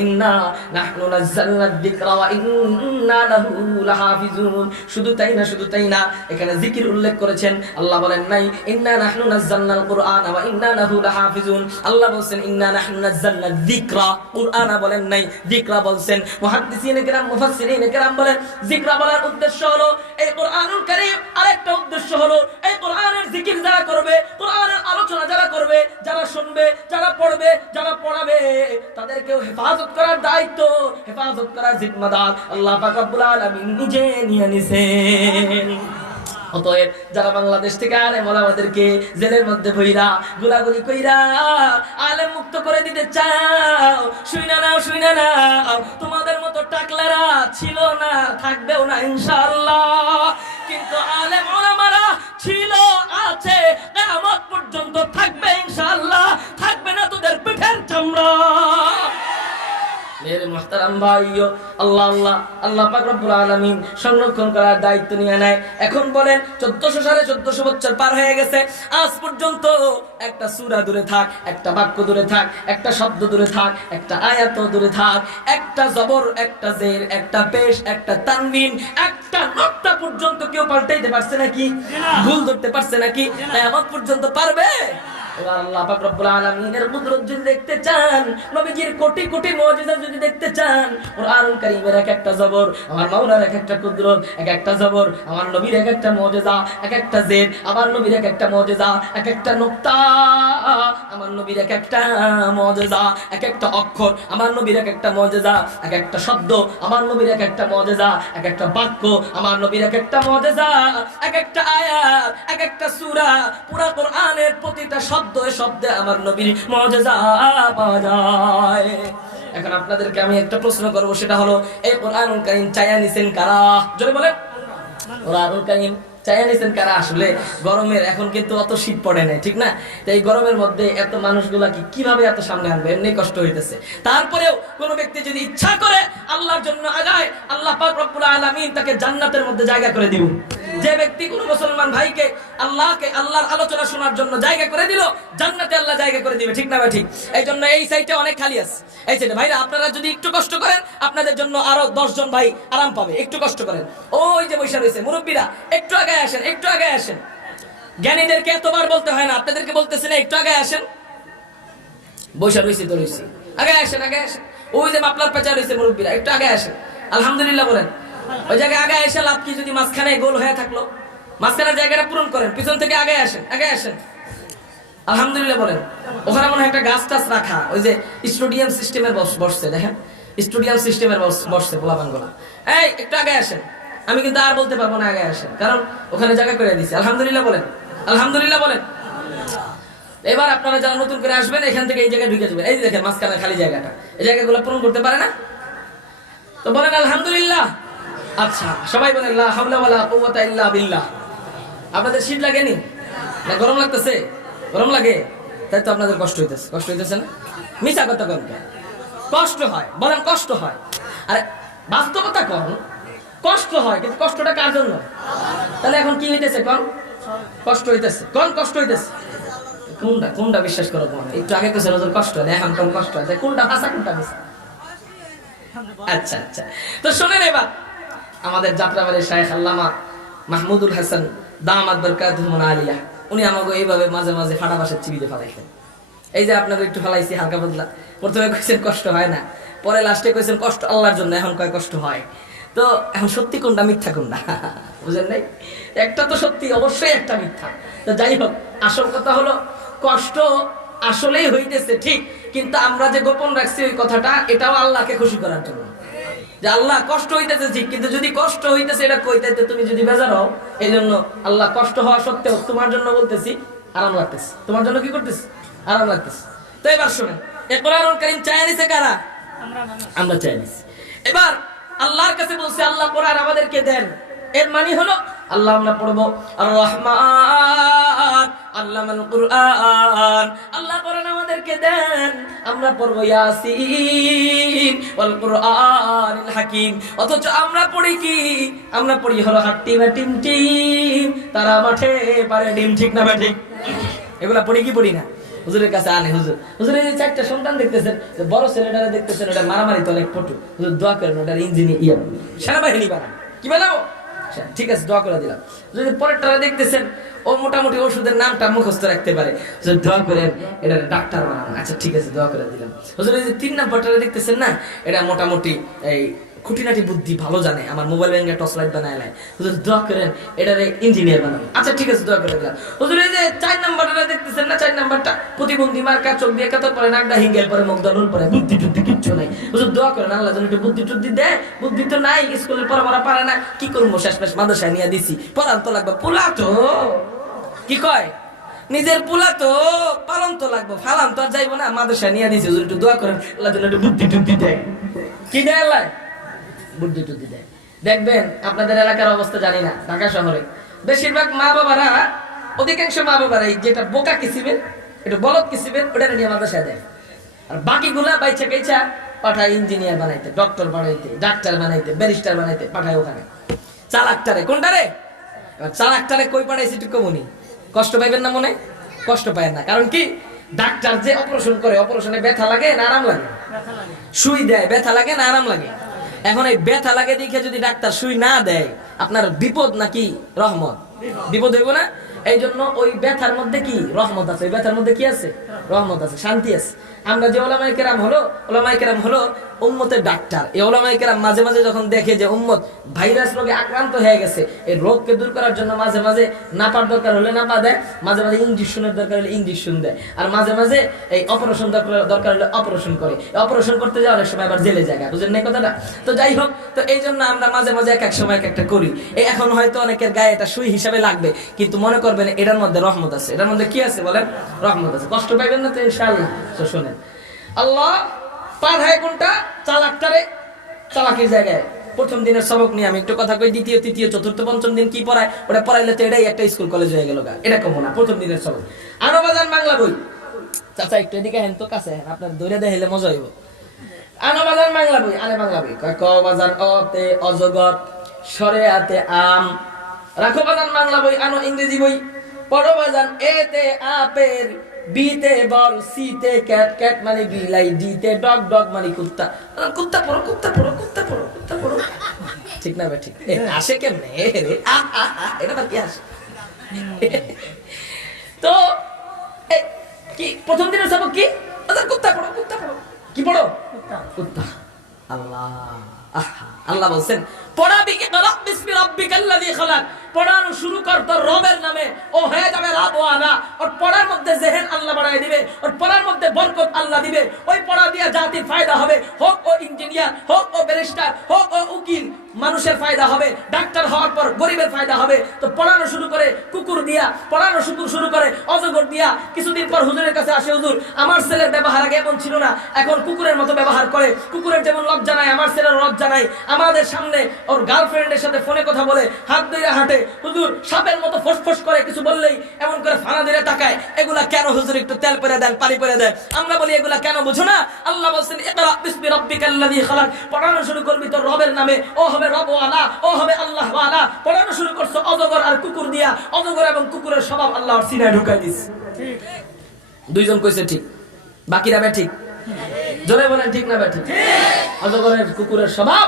ইন্না নাহনু নাযালনা যিকরা ওয়া ইন্না লাহু লাহাফিজুন। শুধু তাই না, শুধু তাই না, এখানে জিকির উল্লেখ করেছেন, আল্লাহ বলেন নাই ইন্না নাহনু নাযালনাল কুরআনা ওয়া ইন্না লাহু লাহাফিজুন। আল্লাহ বলেন ইন্না নাহনু নাযালনা যিকরা, কুরআনা বলেন নাই, যিকরা বলেন। মুহাদ্দিসিনে কেরাম, মুফাসসিরিনে কেরাম বলেন যিকরা বলার উদ্দেশ্য হলো এই কোরআনুল কারীম, আরেকটা উদ্দেশ্য হলো এই কোরআনের জিকির যারা করবে, কোরআনের আলোচনা যারা করবে, যারা শুনবে, যারা পড়বে, যারা পড়াবে, তাদেরকেও হেফাজত করার দায়িত্ব, হেফাজত করার জিম্মাদার আল্লাহ পাক রব্বুল আলামিন নিজে নিয়ে নিছেন। অতএব যারা বাংলাদেশ থেকে আলেম ওলামাদেরকে জেলের মধ্যে ভইরা গুলাগুলি কইরা আলেম মুক্ত করে দিতে চাও, শুইনা নাও, শুইনা নাও, তোমাদের মতো টাকলারা ছিল না, থাকবেও না ইনশাআল্লাহ। কিন্তু আলেম ওলামারা ছিল, আছে, কিয়ামত পর্যন্ত থাকবে ইনশাআল্লাহ। থাকবে না তোদের পিঠের চামড়া। মেরে মুহতারাম ভাইও, আল্লাহ আল্লাহ আল্লাহ পাক রব্বুল আলামিন সংরক্ষণ করার দায়িত্ব নিয়ে নেয়। এখন বলেন 1400 বছর পার হয়ে গেছে, আজ পর্যন্ত একটা সূরা দূরে থাক, একটা বাক্য দূরে থাক, একটা শব্দ দূরে থাক, একটা আয়াত দূরে থাক, একটা জবর, একটা জের, একটা পেশ, একটা তানবিন, একটা নক্তা পর্যন্ত কেউ পাল্টাইতে পারছে নাকি? ভুল ধরতে পারছে নাকি? কিয়ামত পর্যন্ত পারবে? এবার আল্লাহ পাক রব্বুল আলামিনের কুদরত যদি দেখতে চান, নবীজির কোটি কোটি মুজিজা যদি দেখতে চান, কুরআনুল কারীমের এক একটা জবর, আমার মাওলার এক একটা কুদরত, এক একটা জবর, আমার নবীর এক একটা মুজিজা, এক একটা জেদ, আমার নবীর এক একটা মুজিজা, এক একটা নুকতা, আমার নবীর এক একটা মুজিজা, এক একটা অক্ষর, আমার নবীর এক একটা মুজিজা, এক একটা শব্দ, আমার নবীর এক একটা মুজিজা, এক একটা বাক্য, আমার নবীর এক একটা মুজিজা, এক একটা আয়াত, এক একটা সূরা, পুরো কোরআনের প্রতিটা শব্দে শব্দে আমার নবীর মুজিজা পাওয়া যায়। এখন আপনাদেরকে আমি একটা প্রশ্ন করব, সেটা হলো এই কোরআনুল কারীম চায়া নিছেন কারা? জোরে বলেন, কোরআনুল কারীম চায়া নিছেন কারা? আসলে গরমের এখন কিন্তু অত শীত পড়ে নাই, ঠিক না? তো এই গরমের মধ্যে এত মানুষগুলা কিভাবে এত সামনে আনবে? এমনি কষ্ট হইতেছে। তারপরেও কোন ব্যক্তি যদি ইচ্ছা করে আল্লাহর জন্য আগায়, আল্লাহ পাক রব্বুল আলামিন তাকে জান্নাতের মধ্যে জায়গা করে দিল। যে ব্যক্তি কোন মুসলমান ভাইকে আল্লাহর আলোচনা শোনার জন্য জায়গা করে দিল, জান্নাতে আল্লাহ জায়গা করে দিবে, ঠিক না ভাই? ঠিক। এই জন্য এই সাইডে অনেক খালি আছে, এই সাইডে ভাইরা আপনারা যদি একটু কষ্ট করেন, আপনাদের জন্য আরো 10 জন ভাই আরাম পাবে। একটু কষ্ট করেন। ওই যে বসে রয়েছে মুরব্বীরা, একটু আগে আসেন, একটু আগে আসেন। জ্ঞানীদেরকে এতবার বলতে হয় না, আপনাদেরকে বলতেছি না, একটু আগে আসেন। বসে রয়েছে তো রয়েছে, আগে আসেন, আগে আসেন। ওই যে মাপলার পেঁচা রয়েছে মুরব্বীরা, একটু আগে আসেন। আলহামদুলিল্লাহ বলেন। ওই জায়গায় আগে এসে লাভ কি? যদি মাঝখানে গোল হয়ে থাকলো, মাঝখানের জায়গাটা পূরণ করেন। পিছন থেকে আগে আসেন, আগে আসেন। আলহামদুলিল্লাহ বলেন। ওখানে মনে হয় একটা গাছ টাছ রাখা, ওই যে স্টেডিয়াম সিস্টেমের বসছে, দেখেন স্টেডিয়াম সিস্টেমের বসছে পোলাপানগুলা। এই একটু আগে আসেন। আমি কিন্তু আর বলতে পারবো না, আগে আসেন, কারণ ওখানে জায়গা করে দিছি। আলহামদুলিল্লাহ বলেন, আলহামদুলিল্লাহ বলেন। এবার আপনারা যারা নতুন করে আসবেন, এখান থেকে এই জায়গায় ঢুকে যাবেন। এই যে দেখেন মাঝখানে খালি জায়গাটা, এই জায়গাগুলো পূরণ করতে পারে না? তো বলেন আলহামদুলিল্লাহ। আচ্ছা, সবাই বলেন লা হাওলা ওয়ালা কুওয়াতা ইল্লা বিল্লাহ। আপনাদের শীত লাগেনি না? গরম লাগতেছে? গরম লাগে, তাই তো আপনাদের কষ্ট হইতেছে। কষ্ট হইতেছে না? মিছা কথা কোন? কষ্ট হয়, বলেন কষ্ট হয়। আরে বাস্তবতা কোন? কষ্ট হয়, কিন্তু কষ্টটা কার জন্য? তাহলে এখন কি হইতেছে? কোন কষ্ট হইতেছে? কোন কষ্ট হইতেছে? কোনটা কোনটা বিশ্বাস করো? কোন? একটু আগে কইছেন ওদের কষ্ট হয়, এখন কোন কষ্ট হয়? কোনটা ভাষা, কোনটা মিছা? আচ্ছা আচ্ছা, তো শোনেন এবার আমাদের যাত্রাবাড়ির শাইখ আল্লামা মাহমুদুল হাসান দামাত বরকাতুহুল আলিয়া, উনি আমাকে এইভাবে মাঝে মাঝে ফাটা বাসার চিবিতে ফালাইতেন। এই যে আপনাকে একটু ফালাইছি হালকা বদলা। প্রথমে কইছেন কষ্ট হয় না, পরে লাস্টে কইছেন কষ্ট আল্লাহর জন্য, এখন কয় কষ্ট হয়। তো এখন সত্যি কোনটা মিথ্যা কোনটা বুঝেন নাই? একটা তো সত্যি, অবশ্যই একটা মিথ্যা। তো যাই হোক, আসল কথা হলো কষ্ট আসলেই হইতেছে ঠিক, কিন্তু আমরা যে গোপন রাখছি ওই কথাটা, এটাও আল্লাহকে খুশি করার জন্য। যে আল্লাহ কষ্ট হইতেছে ঠিক, কিন্তু যদি কষ্ট হইতেছে এটা কইতে তুমি যদি বেজার হও, এই জন্য আল্লাহ কষ্ট হওয়া সত্ত্বেও তোমার জন্য বলতেছি আরাম লাগতেছে। তোমার জন্য কি করতেছি? আরাম লাগতেছে। তো এবার শুনেন, এই কোরআনুল কারীম চায় নিছে কারা? আমরা চাই নিছি। এবার আল্লাহর কাছে বলছি আল্লাহ কোরআন আমাদেরকে দেন। এর মানে হলো আল্লাহ আমরা পড়বো আর রহমান আল্লামাল কুরআন, আল্লাহ কোরআন আমাদেরকে দেন, আমরা পড়বো ইয়াসিন ওয়াল কুরআনিল হাকিম। অথচ আমরা পড়ি কি? আমরা পড়ি হলো হাট্টি বা টিম টিম, তারা মাঠে পারে ডিম, ঠিক না ঠিক? এগুলা পড়ি কি পড়ি না? হুজুরের কাছে আনে, হুজুর হুজুরের যে 4টা সন্তান দেখতেছেন, বড় ছেলেটারে দেখতেছেন, ওটা মারামারি তো অনেক পটু, হুজুর দোয়া করেন ওটার ইঞ্জিনিয়ার সেনাবাহিনী বানান। কি বানাবো? ঠিক আছে, দোয়া করে দিলাম। যদি পরেরটা দেখতেছেন ও মোটামুটি ওষুধের নামটা মুখস্থ রাখতে পারে, দোয়া করেন এটা ডাক্তার বানান। আচ্ছা ঠিক আছে, দোয়া করে দিলাম। হুজুর এই যে 3 নাম্বারটা দেখতেছেন না, এটা মোটামুটি এই খুঁটিনাটি বুদ্ধি ভালো জানে, আমার মোবাইল ব্যাংকে টর্চ লাইট বানায় লাই, হুজুর দোয়া করেন এটারে ইঞ্জিনিয়ার বানান। আচ্ছা ঠিক আছে, দোয়া করে দিলাম। হুজুর এই যে 4 নাম্বারটা দেখতেছেন না, 4 নাম্বারটা প্রতিবন্ধী মার্কা, চোখ দিয়ে কাতর পরে, নাকডা হিঙ্গেল পরে, মুখ দানুল পরে, বুদ্ধি টুদ্ধি কিচ্ছু নাই। হুজুর দোয়া করেন আল্লাহ যেন একটু বুদ্ধি টুদ্ধি দেয়। বুদ্ধি তো নাই, স্কুলের পড়াপড়া পারে না, কি করবো? শেষমেশ মাদ্রাসায় নিয়ে দিছি, পড়ান তো লাগবে, পোলা তো কি কয় নিজের পোলা তো পালন তো লাগবে, ফালান তো আর যাইবো না, মাদ্রাসায় নিয়ে দিছি। হুজুর একটু দোয়া করেন আল্লাহ যেন একটু বুদ্ধি টুদ্ধি দেয়। কি দেয় আল্লাহ? বুদ্ধি টুদ্ধি দেয়। দেখবেন আপনাদের এলাকার অবস্থা জানি না, ঢাকা শহরে বেশিরভাগ মা বাবারা, অধিকাংশ মা বাবারাই যেটা বোকা কিসিবেন, একটু বলদ কিসিবেন, ওটা নিয়ে মাদ্রাসায় দেয়। আর বাকিগুলা বাইচা কাইচা পাঠায় ইঞ্জিনিয়ার বানাইতে, ডক্টর বানাইতে, ডাক্তার বানাইতে, ব্যারিস্টার বানাইতে পাঠায় ওখানে। চালাকটারে কোনটারে? চালাকটারে কই পাঠাইছি একটু কমুনি, কষ্ট পাইবেন না মনে? কষ্ট পায় না। কারণ কি? ডাক্তার যে অপারেশন করে, অপারেশনে ব্যথা লাগে না আরাম লাগে? সুই দেয়, ব্যথা লাগে না আরাম লাগে? এখন এই ব্যথা লাগে দেখে যদি ডাক্তার সুই না দেয়, আপনার বিপদ নাকি রহমত? বিপদ হইব না? এই জন্য ওই ব্যথার মধ্যে কি রহমত আছে, ওই ব্যথার মধ্যে কি আছে? রহমত আছে, শান্তি আছে। আমরা যে ওলামায়ে কেরাম হলো উম্মতের ডাক্তার, এই ওলামায়ে কেরাম মাঝে মাঝে যখন দেখে যে উম্মত ভাইরাস রোগে আক্রান্ত হয়ে গেছে, এই রোগকে দূর করার জন্য মাঝে মাঝে নাপার দরকার হলে নাপা দেয়, মাঝে মাঝে ইঞ্জেকশনের দরকার হলে ইঞ্জেকশন দেয়, আর মাঝে মাঝে এই অপারেশন দরকার হলে অপারেশন করে। অপারেশন করতে যাওয়ার অনেক সময় আবার জেলে জায়গা, বুঝলেন না কথাটা? তো যাই হোক, তো এই জন্য আমরা মাঝে মাঝে এক এক সময় এক একটা করি। এই এখন হয়তো অনেকের গায়ে এটা সুই হিসাবে লাগবে, কিন্তু মনে করবেন এটার মধ্যে রহমত আছে। এটার মধ্যে কি আছে বলেন? রহমত আছে। কষ্ট পাইবেন না তো ইনশাআল্লাহ। তো শুনেন, আল্লাহ পাঠায় কোনটা? চালাকটারে চালাকির জায়গায়। প্রথম দিনের সবক নিয়ে আমি একটু কথা কই, দ্বিতীয় তৃতীয় চতুর্থ পঞ্চম দিন কি পড়ায়, ওটা পড়াইলে তো এটাই একটা স্কুল কলেজ হয়ে গেল গা। এটা কমো না, প্রথম দিনের সবক। আনবাজান বাংলা বই, চাচা একটু এদিকে হেন তো কাছে হেন, আপনার দৌড়ে দেখাইলে মজা হইব। আনবাজান বাংলা বই, আনে বাংলা বই, ক বাজান অতে অজগর, সরে আতে আম। রাখো বাজান বাংলা বই, আনো ইংরেজি বই, পড়ো বাজান এতে আপেল, বিতে বল, সিতে ক্যাট, ক্যাট মানে বিলাই, ডিতে ডগ, ডগ মানে কুত্তা। কুত্তা পড়ো, কুত্তা পড়ো, কুত্তা পড়ো, কুত্তা পড়ো। ঠিক না? ঠিক আসে কেমনে এটা কি আসে? তো কি প্রথম দিনের সবক কি? কুত্তা পড়ো, কুত্তা পড়ো। কি পড়ো? কুত্তা। আল্লাহ আল্লাহ বলছেন পড়াবি ইকরা বিসমি রাব্বিকাল্লাযী খালাক, পড়ানো শুরু কর তোর রবের নামে, ও হয়ে যাবে রাবওয়ালা। ওর পড়ার মধ্যে জেহেন আল্লাহ বাড়ায় দিবে, ওর পড়ার মধ্যে বরকত আল্লাহ দিবে। ওই পড়া দিয়া জাতির ফায়দা হবে, হোক ও ইঞ্জিনিয়ার, হোক ও ব্যারিস্টার, হোক ও উকিল, মানুষের ফায়দা হবে। ডাক্তার হওয়ার পর গরিবের ফায়দা হবে। তো পড়ানো শুরু করে কুকুর দিয়া, পড়ানো শুরু করে অজগর দিয়া। কিছুদিন পর হুজুরের কাছে আসে, হুজুর আমার ছেলের ব্যবহার আগে এমন ছিল না, এখন কুকুরের মতো ব্যবহার করে। কুকুরের যেমন লজ্জা নাই, আমার ছেলের লজ্জা নাই। আমাদের সামনে ওর গার্লফ্রেন্ডের সাথে ফোনে কথা বলে, হাত ধরে হাঁটে। হুজুর সাপের মতো ফসফস করে, কিছু বললেই এমন করে ফানা ধরে তাকায়। এগুলা কেন হুজুর? একটু তেল পরে দেন, পানি পরে দেন। আমরা বলি এগুলা কেন বুঝো না? আল্লাহ বলছেন ইকরা বিসমি রাব্বিকাল্লাযী খালাক, পড়ানো শুরু করবি তোর রবের নামে, ও হবে রবওয়ালা, ও হবে আল্লাহওয়ালা। পড়ানো শুরু করছো অজগর আর কুকুর দিয়া, অজগর এবং কুকুরের স্বভাব আল্লাহর সিনায় ঢুকাই দিছে। দুইজন কইছে ঠিক, বাকিরা বে ঠিক। জোরে বলেন ঠিক না বে ঠিক? অজগরের কুকুরের স্বভাব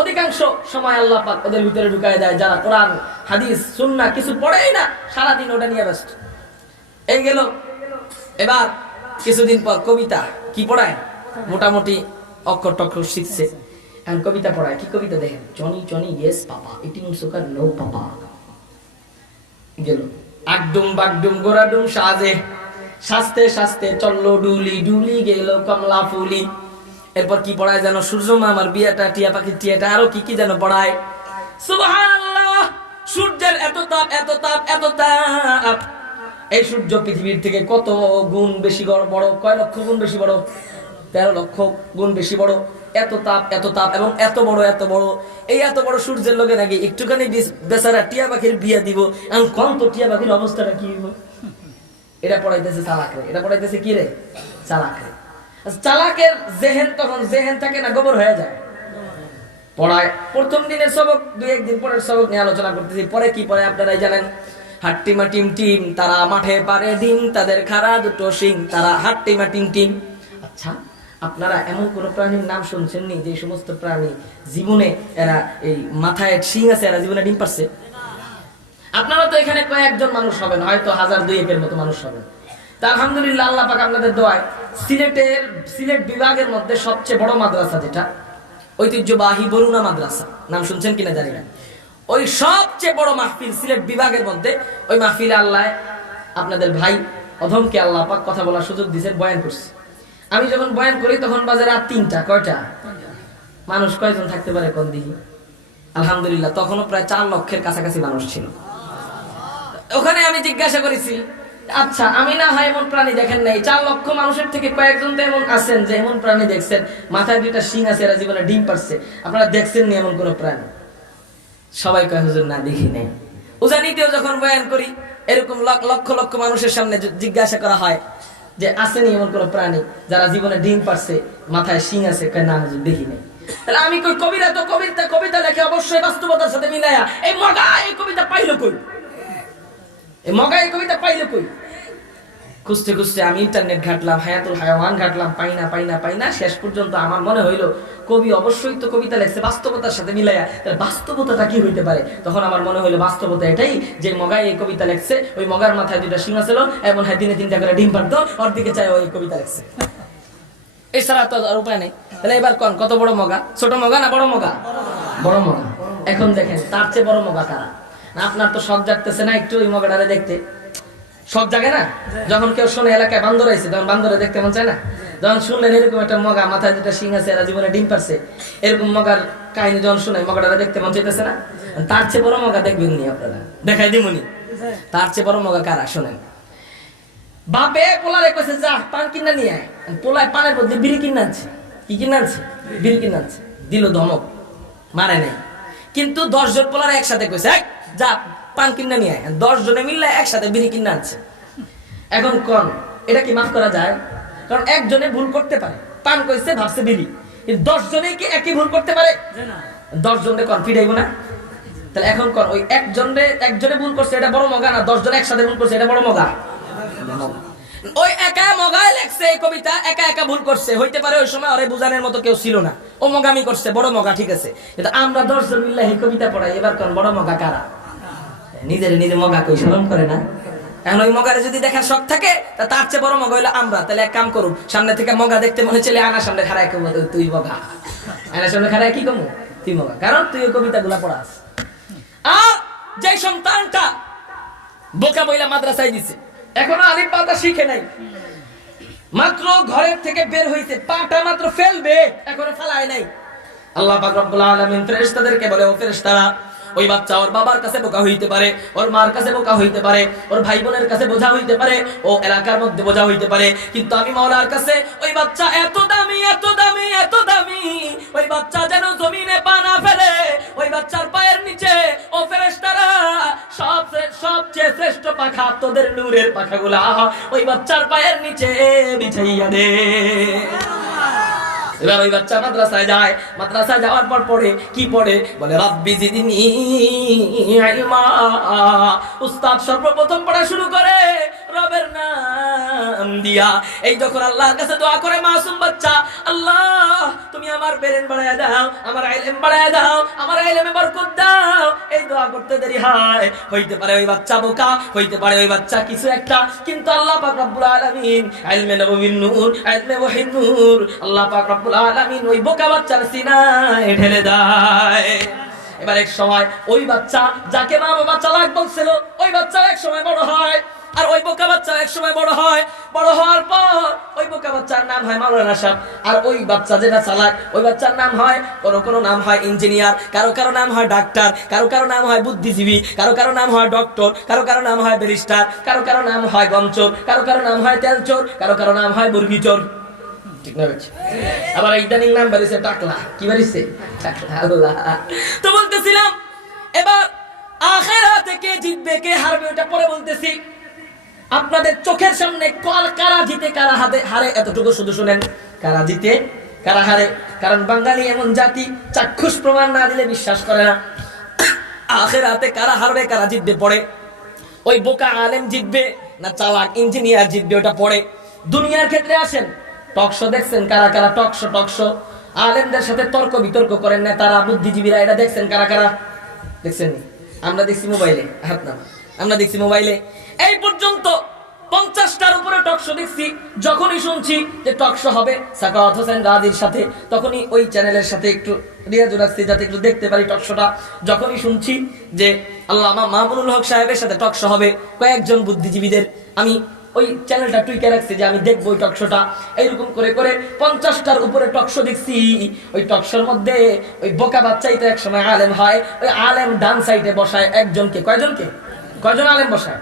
অধিকাংশ সময় আল্লাহ পাক ওদের ভিতরে ঢুকায় দেয়, যারা কোরআন হাদিস সুন্নাহ কিছু পড়েই না, সারাদিন ওটা নিয়ে ব্যস্ত। এই গেল। এবার কিছুদিন পর কবিতা কি পড়ায়, মোটামুটি অক্ষর টক্ষর শিখছে, এখন কবিতা পড়ায়। কি কবিতা দেখেন? Johnny Johnny yes papa, eating sugar no papa. গেল। আগডুম বাগডুম গোরাডুম সাজে, সাজতে সাজতে চললো ডুলি, ডুলি গেল কমলা ফুলি। এরপর কি পড়ায় যেন? সূর্য মামার বিয়াটা, টিয়া পাখির টিয়াটা, আরো কি কি যেন পড়ায়। সুবহানাল্লাহ! সূর্যের এত তাপ, এত তাপ, এত তাপ। এই সূর্য পৃথিবীর থেকে কত গুণ বেশি বড়, কয় লক্ষ গুণ বেশি বড়, 13 লক্ষ গুণ বেশি বড়। এত তাপ এবং এত বড়, এই এত বড় সূর্যের লোকে নাকি একটুখানি বেচারা টিয়া পাখির বিয়া দিব। এখন কোন তো টিয়া পাখির অবস্থাটা কি হইব? এটা পড়াইতেছে চালাকরে, এটা পড়াইতেছে কি রে? চালাকরে। চালাকের জেহেন তখন জেহেন থাকে না, গোবর হয়ে যায়। পড়ায় প্রথম দিনের সবক, 2-1 দিন পরের সবক নিয়ে আলোচনা করতেছি। পরে কি পরে আপনারাই জানেন। হাট্টিমা টিম টিম, তারা মাঠে পারে ডিম, তাদের খাড়া দুটো শিং, তারা হাট্টিমা টিম টিম। আচ্ছা, আপনারা এমন কোন প্রাণীর নাম শুনছেন নি যে সমস্ত প্রাণী জীবনে এরা এই মাথায় শিং আছে, এরা জীবনে ডিম পারছে? আপনারা তো এখানে কয়েকজন মানুষ হবেন, হয়তো 1000-2000 মতো মানুষ হবেন। তা আলহামদুলিল্লাহ, আল্লাহ পাক আপনাদের দোয়ায় সিলেট বিভাগের মধ্যে সবচেয়ে বড় মাদ্রাসা, যেটা ঐতিহ্যবাহী বরুণা মাদ্রাসা, নাম শুনছেন কিনা জানি না, ওই সবচেয়ে বড় মাহফিল সিলেট বিভাগের মধ্যে, ওই মাহফিলে আল্লাহ আপনাদের ভাই অধমকে আল্লাহ পাক কথা বলার সুযোগ দিয়েছেন, বয়ান করছে। আমি যখন বয়ান করি তখন বাজে রাত 3টা। কয়টা? মানুষ কয়জন থাকতে পারে কোন দিকে? আলহামদুলিল্লাহ, তখনও প্রায় 4 লক্ষের কাছাকাছি মানুষ ছিল। ওখানে আমি জিজ্ঞাসা করেছি, আচ্ছা আমি না হয় এমন প্রাণী দেখেন নাই, 4 লক্ষ মানুষের থেকে কয়েকজন তো এমন আছেন যে এমন প্রাণী দেখছেন মাথায় 2টা শিং আছে, এরা জীবনে ডিম পারছে, আপনারা দেখছেন নি এমন কোন প্রাণী? সবাই কয় হুজুর না, দেখি নাই। উজানিতেও যখন বয়ান করি এরকম লক্ষ লক্ষ মানুষের সামনে জিজ্ঞাসা করা হয় যে আসেনি এমন কোন প্রাণী যারা জীবনে ডিম পারছে, মাথায় শিং আছে, কয় না হুজুর দেখি নাই। তাহলে আমি কই কবিরা তো কবিতা লেখে অবশ্যই বাস্তবতার সাথে মিলায়া, এই মগা এই কবিতা পাইলো কই? এই মগা এই কবিতা পাইলো কই? খুঁজতে খুঁজতে আমি ইন্টারনেট ঘাটলাম, হায়াতুল হায়াওয়ান ঘাটলাম, পাই না। শেষ পর্যন্ত আমার মনে হইলো কবি অবশ্যই তো কবিতা লেখছে বাস্তবতার সাথে মিলাইয়া, তাহলে বাস্তবতাটা কি হইতে পারে? তখন আমার মনে হইলো বাস্তবতা এটাই যে মগাই এই কবিতা লেখছে, ওই মগার মাথায় 2টা শিং ছিল, এমন হয় দিনে 3টা করে ডিম পারতো, ওর দিকে চাই ওই কবিতা লেখছে। এছাড়া তো আর উপায় নেই। তাহলে এবার কোন কত বড় মগা? ছোট মগা না বড় মগা? বড় মগা। এখন দেখেন তার চেয়ে বড় মগা কারা? না আপনার তো শখ জাগতেছে না একটু ওই মগাটারে দেখতে? সব জায়গায় না, যখন কেউ শুনে এলাকায় বান্দর আইছে, তখন বান্দরে দেখতে মন চায় না? যখন শুনলেন এরকম একটা মগা মাথায় 2টা শিং আছে, এরা জীবনে ডিম পারছে, এরকম মগার কাহিনী যখন শুনে মগাটা দেখতে মন চাইতেছে না? তার চেয়ে বড় মগা দেখবেন নি আপনারা? দেখাই দিমুনি। তার চেয়ে বড় মগা কারা শোনেন। বাপে পোলারে কইছে যা পান কিনা নিয়ে আয়, পোলায় পানের বদলে বিড়ি কিনা আনছে। কি কিনা আনছে? বিড়ি কিনা আনছে। দিল ধমক, মারে নাই। কিন্তু 10 জন পোলারে একসাথে কইছে যা পান কিনা নিয়ে আয়, 10 জনে মিললে একসাথে বিড়ি কিনা আনছে। এখন কোন এটা কি মাফ করা যায়? কারণ একজনে ভুল করতে পারে, পান কইছে ভাবছে বিড়ি, কিন্তু 10 জনে কি একই ভুল করতে পারে? 10 জনে কোন ফিরাইব না? তাহলে এখন কোন ওই একজনে ভুল করছে এটা বড় মগা না 10 জন একসাথে ভুল করছে এটা বড় মগা? ওই একা মগায় লেখছে এই কবিতা, একা ভুল করছে, হইতে পারে ওই সময় ওরে বুঝানোর মতো কেউ ছিল না, ও মগামি করছে, বড় মগা, ঠিক আছে। কিন্তু আমরা 10 জন মিলে এই কবিতা পড়াই, এবার কোন বড় মগা কারা? নিজে মগা কই শরম করে না? এখন ওই মগারে যদি দেখার শখ থাকে তার চেয়ে বড় মগা হইলো আমরা। তাহলে এক কাম করুন, সামনে থেকে মগা দেখতে মনে চলে আনার সামনে খাড়ায় কমু তুই মগা, আনার সামনে খাড়ায় কি কমু তুই মগা, কারণ তুই ওই কবিতাগুলা পড়াস। আর যে সন্তানটা বোকা বইলা মাদ্রাসায় দিছে, এখনো আলিফ বাতা শিখে নাই, মাত্র ঘরের থেকে বের হইছে, পাটা মাত্র ফেলবে, এখনো ফালায় নাই, আল্লাহ পাক রব্বুল আলামিন ফেরেশতাদেরকে বলে, ও ফেরেশতারা, ওই বাচ্চা ওর বাবার কাছে বোকা হইতে পারে, ওর মার কাছে বোকা হইতে পারে, ওর ভাই বোনের কাছে বোঝা হইতে পারে, ও এলাকার মধ্যে বোঝা হইতে পারে, কিন্তু আমি মাওলার কাছে ওই বাচ্চা এত দামি, ওই বাচ্চা যেন জমিনে পা না ফেলে, ওই বাচ্চার পায়ের নিচে ও ফেরেশতারা সবচেয়ে শ্রেষ্ঠ পাখা, তোদের নূরের পাখাগুলা ওই বাচ্চার পায়ের নিচে বিছাইয়া দে। এবার ওই বাচ্চা মাদ্রাসায় যায়, মাদ্রাসায় যাওয়ার পর পড়ে কি পড়ে? বলে রাব্বি জিদনি ইলমা। উস্তাদ সর্বপ্রথম পড়া শুরু করে রবের নাম দিয়া। এই যখন আল্লাহর কাছে দোয়া করে মাসুম বাচ্চা, আল্লাহ তুমি আমার ব্রেন বাড়ায়া দাও, আমার ইলম বাড়ায়া দাও, আমার ইলমে বরকত দাও, এই দোয়া করতে দেরি হয়। হইতে পারে ওই বাচ্চা বোকা, হইতে পারে ওই বাচ্চা কিছু একটা, কিন্তু আল্লাহ পাক রব্বুল আলামিন ইলমে নববীর নূর, ইলমে ওহীর নূর আল্লাহ পাক রব্বুল আলামিন ওই বোকা বাচ্চার সিনায় ঢেলে দেয়। এবার এক সময় ওই বাচ্চা যাকে মা বাবা চালাক বলছিল, ওই বাচ্চা এক সময় বড় হয়, আর ওই বোকা বাচ্চা এক সময় বড় হয়। বড় হওয়ার পর ওই বোকা বাচ্চার নাম নাম হয় মাওলানা সাহেব, আর ওই বাচ্চা যেটা চালাক ওই বাচ্চার নাম হয় কোনো নাম হয় ইঞ্জিনিয়ার, কারো নাম হয় ডাক্তার, কারো নাম হয় বুদ্ধিজীবী, কারো নাম হয় ডক্টর, কারো নাম হয় ব্যারিস্টার, কারো নাম হয় গমচোর, কারো নাম হয় তেলচোর, কারো নাম হয় মুরগি চোর। ঠিক না? আবার ইদানিং নাম বাড়িছে টাকলা। কি বাড়িছে? টাকলা। আল্লাহ। তো বলতেছিলাম এবার আখিরাতে কে জিতবে কে হারবে ওটা পরে বলতেছি। আপনাদের চোখের সামনে কারা জিতে কারা হারে এতটুকু শুধু শুনেন। কারা জিতে কারা হারে, কারণ বাঙালি এমন জাতি চাক্ষুষ প্রমাণ না দিলে বিশ্বাস করে না। আখিরাতে কারা হারবে কারা জিতবে পড়ে, ওই বোকা আলেম জিতবে না চালাক ইঞ্জিনিয়ার জিতবে ওটা পড়ে। দুনিয়ার ক্ষেত্রে আসেন, টকশো দেখছেন কারা টকশো আলেমদের সাথে তর্ক বিতর্ক করেন না তারা বুদ্ধিজীবীরা, এটা দেখছেন কারা দেখছেন? আমরা দেখছি মোবাইলে, হাত না আমরা দেখছি মোবাইলে। এই পর্যন্ত 50টার উপরে টকশো দেখছি। যখনই শুনছি যে টকশো হবে সাখাওয়াত হোসেন রাজির সাথে, তখনই ওই চ্যানেলের সাথে একটু রিয়াজ রাখছি যাতে একটু দেখতে পারি টকশোটা। যখনই শুনছি যে আল্লামা মামুনুল হক সাহেবের সাথে টকশো হবে কয়েকজন বুদ্ধিজীবীদের, আমি ওই চ্যানেলটা টুইকে রাখছি যে আমি দেখবো ওই টকশোটা। এইরকম করে করে 50টার উপরে টকশো দেখছি। ওই টকশোর মধ্যে ওই বোকা বাচ্চাই তো একসময় আলেম হয়, ওই আলেম ডান সাইডে বসায় একজনকে, কয়জন আলেম বসায়।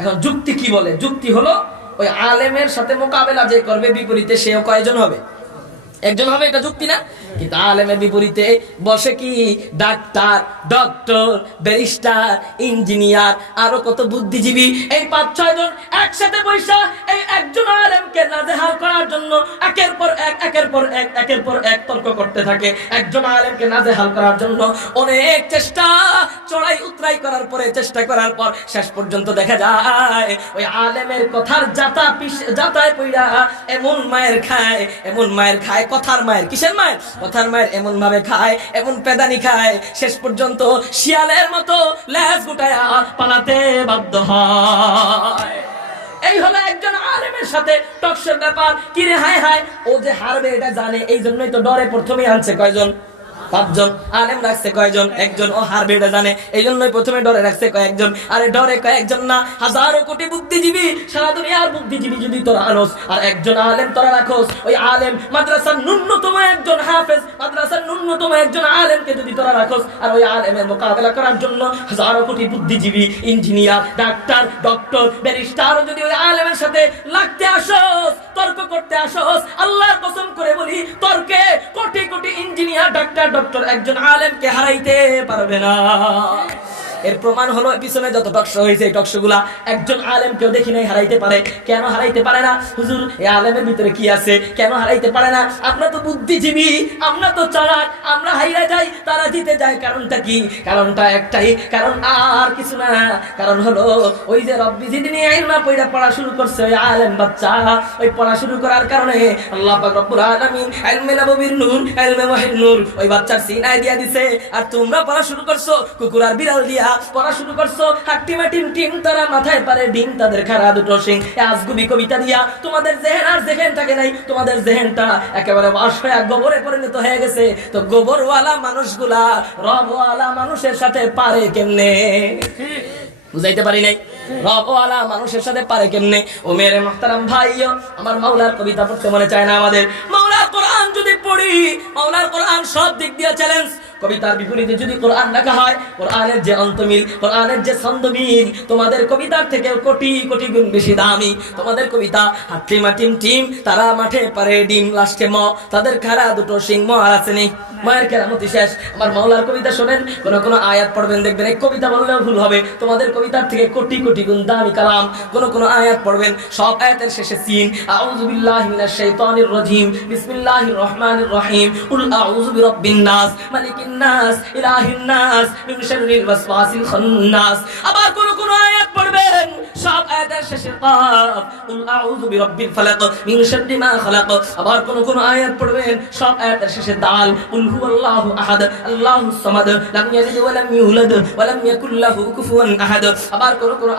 এখন যুক্তি কি বলে? যুক্তি হলো ওই আলেমের সাথে মোকাবেলা যে করবে বিপরীতে সেও কয়জন হবে? একজন হবে, এটা যুক্তি না? কিন্তু আলেমের বিপরীতে বসে কি ডাক্তার, ডক্টর, ব্যারিস্টার, ইঞ্জিনিয়ার, আরো কত বুদ্ধিজীবী। এই 5-6 জন একসাথে বৈশা এই একজন আলেমকে নাজেহাল করার জন্য একের পর এক তর্ক করতে থাকে। একজন আলেমকে নাজেহাল করার জন্য অনেক চেষ্টা চড়াই উতরাই করার পরে, চেষ্টা করার পর শেষ পর্যন্ত দেখা যায় ওই আলেমের কথার জাতায় পইড়া এমন মায়ের খায় কথার মায়ের। কিসের মায়ের? কথার মায়ের। এমন ভাবে খায়, এমন পেদানি খায়, শেষ পর্যন্ত শিয়ালের মতো লেজ গুটায়া পালাতে বাধ্য হয়। এই হলো একজন আলেমের সাথে টকশোর ব্যাপার। কিরে হায় ও যে হারবে এটা জানে, এই জন্যই তো ডরে প্রথমেই আনছে কয়জন? 5 জন। আলেম রাখছে কয়জন? একজন। ও হারবে এটা জানে, এই জন্যই প্রথমে ডরে রাখছে কয়েকজন। আরে ডরে কয়েকজন না, হাজারো কোটি বুদ্ধিজীবী, সারা দুনিয়ার বুদ্ধিজীবী যদি তোরা আনোস আর একজন আলেম তোরা রাখোস, ওই আলেম মাদ্রাসার ন্যূনতম একজন হাফেজ, মাদ্রাসার ন্যূনতম একজন আলেমকে যদি তোরা রাখোস, আর ওই আলেমের মোকাবেলা করার জন্য হাজারো কোটি বুদ্ধিজীবী, ইঞ্জিনিয়ার, ডাক্তার, ডক্টর, ব্যারিস্টার যদি ওই আলেমের সাথে লাগতে আসোস, তর্ক করতে আসোস, আল্লাহর কসম করে বলি তর্কে crore crore engineer, doctor, doctor একজন আলেমকে হারাইতে পারবে না। এর প্রমাণ হলো পিছনে যত টকশো হয়েছে, এই টকশোগুলা একজন আলেমকেও দেখি নাই হারাইতে পারে। কেন হারাইতে পারে না? হুজুর এই আলেমের ভিতরে কি আছে? কেন হারাইতে পারে না? আমরা তো বুদ্ধিজীবী, আমরা তো চালাক, আমরা হাইরা যাই, তারা জিতে যায়। কারণটা কি? কারণটা একটাই, কারণ আর কিছু না। কারণ হলো ওই যে রব্বি জিদনি ইলমা পড়া শুরু করছে ওই আলেম বাচ্চা, ওই পড়া শুরু করার কারণে আল্লাহ পাক রব্বুল আলামিন ইলমে নববীর নূর, ইলমে ওয়াহির নূর ওই বাচ্চার সিনায় দিয়া দিছে। আর তোমরা পড়া শুরু করছো কুকুর আর বিড়াল দিয়া পড়া শুরু করছো, হাট্টিমাটিম টিম তারা মাথায় পারে ডিম, তাদের খাড়া দুটো সিং। আজগুবি কবিতা দিয়া তোমাদের জেহেন আর জেহেন থাকে নাই, তোমাদের জেহেনটা একেবারে ওয়াশ হয়ে গোবরে পরিণত হয়ে গেছে। তো গোবরওয়ালা মানুষগুলা রবওয়ালা মানুষের সাথে পারে কেমনে? বুঝাইতে পারি নাই? রবওয়ালা মানুষের সাথে পারে কেমনে? ও মেরে মুহতারাম ভাইও, আমার মাওলার কবিতা পড়তে মনে চায় না আমাদের? মাওলার কোরআন যদি পড়ি, মাওলার কোরআন সব দিক দিয়ে চ্যালেঞ্জ। কবিতার বিপরীতে যদি কোরআন রাখা হয়, কোরআনের যে অন্তমিল, কোরআনের যে ছন্দমিল তোমাদের কবিতার থেকে কোটি কোটি গুণ বেশি দামি। তোমাদের কবিতা হাট্টিমাটিম টিম তারা মাঠে পারে ডিম, লাস্টে ম, তাদের খাড়া দুটো সিং। ম আর আছে নেই, মায়ের কেরামতি শেষ। আমার মাওলার কবিতা শোনেন, কোন আয়াত পড়বেন দেখবেন এই কবিতা বললেও ভুল হবে, তোমাদের কবিতার থেকে কোটি কোটি গুণ দামি কালাম। কোন আয়াত পড়বেন, সব আয়াতের শেষে সিন। আউযু বিল্লাহি মিনাশ শাইতানির রাজিম, বিসমিল্লাহির রহমানির রহিম, কুল আউযু বিরাব্বিন নাস, মালিকিন নাস, ইলাহিন নাস, মিন শাররিল ওয়াসওয়াসিল খান্নাস। আবার কোন আয়াত পড়বেন, সব আয়াতের শেষে কাফ, কুল আউযু বিরাব্বিল ফালাক, মিন শাররি মা খালাক। আবার কোন আয়াত পড়বেন, সব আয়াতের শেষে দাল, কুল হুয়াল্লাহু আহাদ, আল্লাহুস সামাদ, লাম ইয়ালিদ ওয়া লাম ইউলাদ ওয়া লাম ইয়াকুল লাহু কুফুয়ান আহাদ। আবার কোন